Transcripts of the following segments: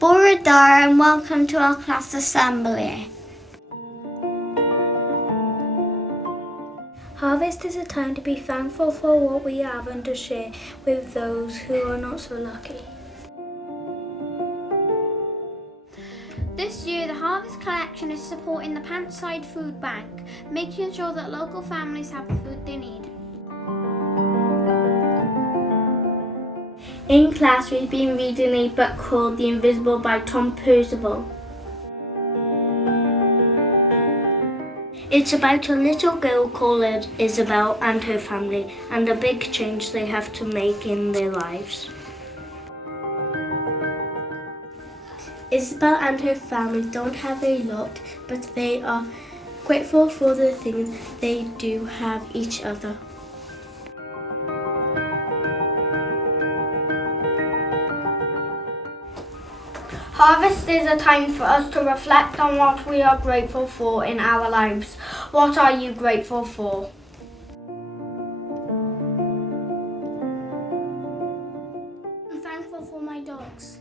Bore Dar and welcome to our class assembly. Harvest is a time to be thankful for what we have and to share with those who are not so lucky. This year, the Harvest Collection is supporting the Pantside Food Bank, making sure that local families have the food they need. In class, we've been reading a book called The Invisible by Tom Percival. It's about a little girl called Isabel and her family and the big change they have to make in their lives. Isabel and her family don't have a lot, but they are grateful for the things they do have each other. Harvest is a time for us to reflect on what we are grateful for in our lives. What are you grateful for? I'm thankful for my dogs.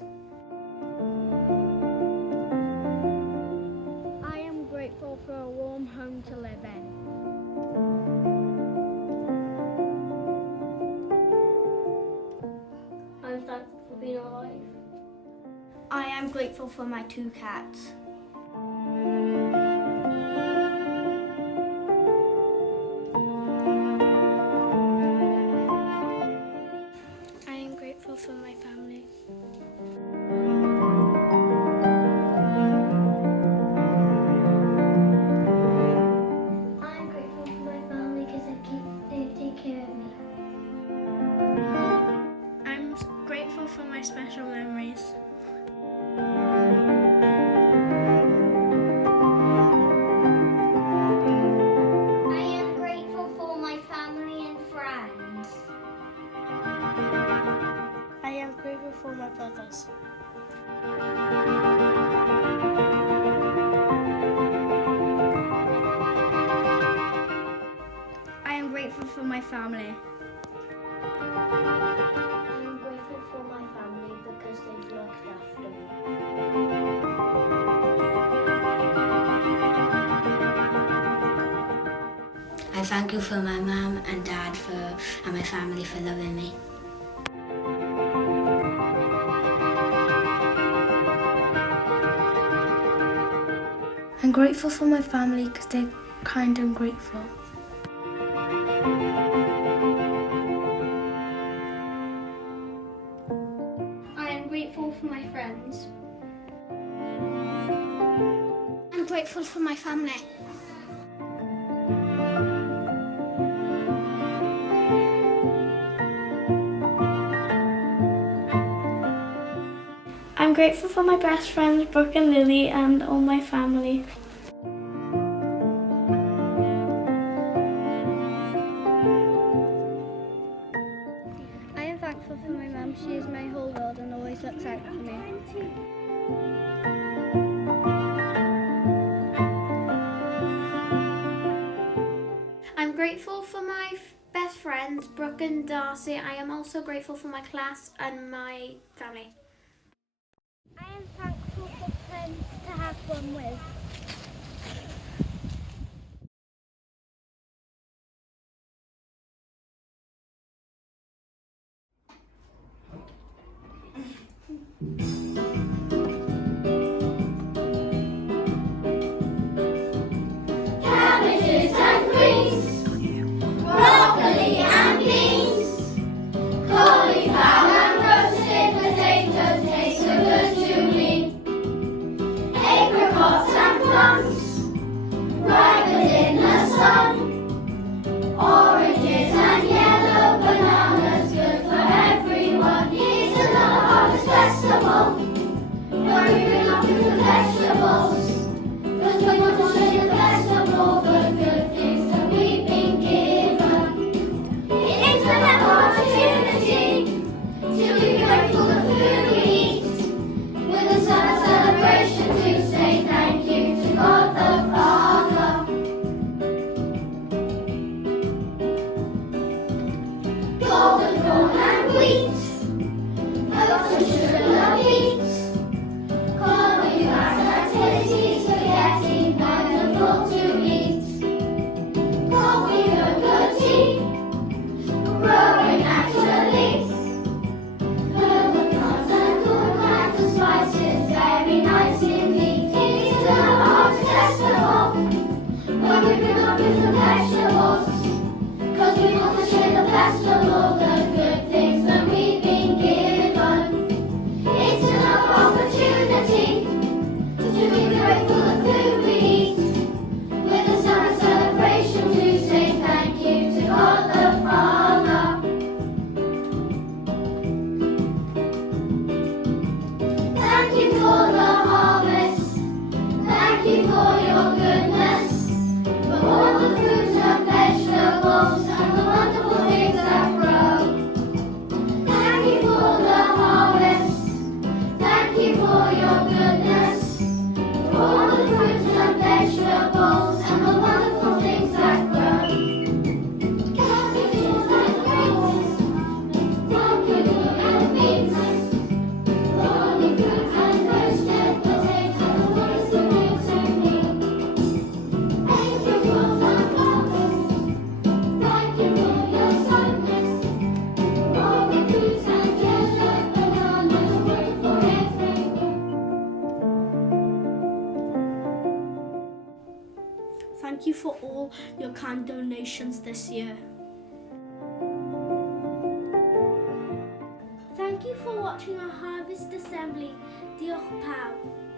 I am grateful for a warm home to live in. I'm thankful for being alive. I am grateful for my 2 cats. I am grateful for my family. I'm grateful for my family because they take care of me. I'm grateful for my special memories. I am grateful for my family and friends. I am grateful for my brothers. I am grateful for my family. I'm grateful for my family because they've looked after me. I thank you for my mum and dad and my family for loving me. I'm grateful for my family because they're kind and grateful. I am grateful for my friends. I'm grateful for my family. I'm grateful for my best friends, Brooke and Lily, and all my family. I am thankful for my mum. She is my whole world and always looks out for me. I'm grateful for my best friends, Brooke and Darcy. I am also grateful for my class and my family. I am thankful for friends to have fun with. Cabbages and greens, broccoli and beans, cauliflower and roasted potatoes taste so good to me. Apricots and plums, all your kind donations this year. Thank you for watching our Harvest Assembly. Diolch pawb.